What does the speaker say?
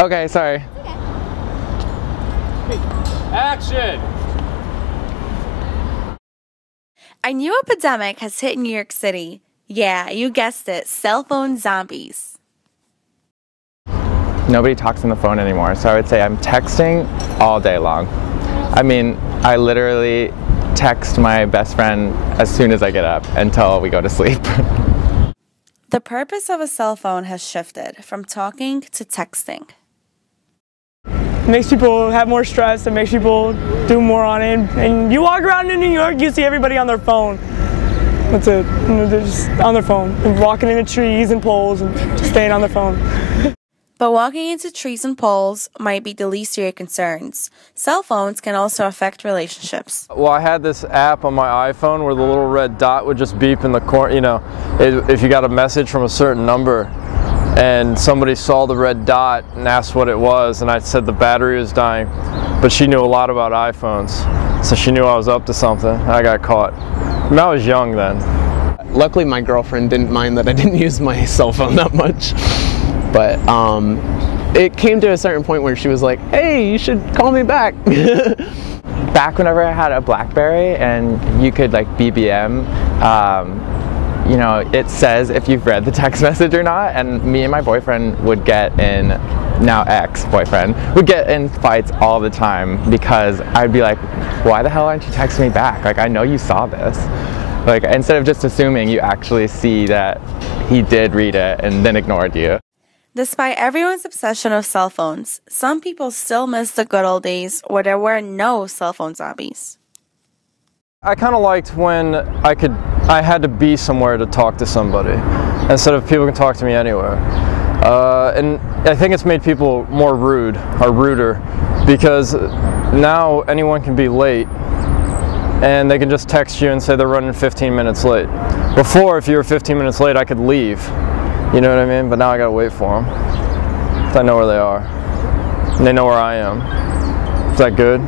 Okay, sorry. Action! A new epidemic has hit New York City. Yeah, you guessed it, cell phone zombies. Nobody talks on the phone anymore, so I would say I'm texting all day long. I mean, I literally text my best friend as soon as I get up until we go to sleep. The purpose of a cell phone has shifted from talking to texting. It makes people have more stress, it makes people do more on it, and you walk around in New York, you see everybody on their phone. That's it. They're just on their phone, and walking into trees and poles and just staying on their phone. But walking into trees and poles might be the least of your concerns. Cell phones can also affect relationships. Well, I had this app on my iPhone where the little red dot would just beep in the corner, you know, if you got a message from a certain number and somebody saw the red dot and asked what it was, and I said the battery was dying, but she knew a lot about iPhones, so she knew I was up to something. I got caught. I mean, I was young then. Luckily, my girlfriend didn't mind that I didn't use my cell phone that much. But it came to a certain point where she was like, hey, you should call me back. Back whenever I had a BlackBerry and you could like BBM, you know, it says if you've read the text message or not, and me and my boyfriend would get in, now ex-boyfriend, would get in fights all the time because I'd be like, why the hell aren't you texting me back? Like, I know you saw this. Like, instead of just assuming, you actually see that he did read it and then ignored you. Despite everyone's obsession with cell phones, some people still miss the good old days where there were no cell phone zombies. I kind of liked when I had to be somewhere to talk to somebody instead of people can talk to me anywhere. And I think it's made people more rude or ruder because now anyone can be late and they can just text you and say they're running 15 minutes late. Before, if you were 15 minutes late, I could leave. You know what I mean? But now I gotta wait for them. So I know where they are. And they know where I am. Is that good?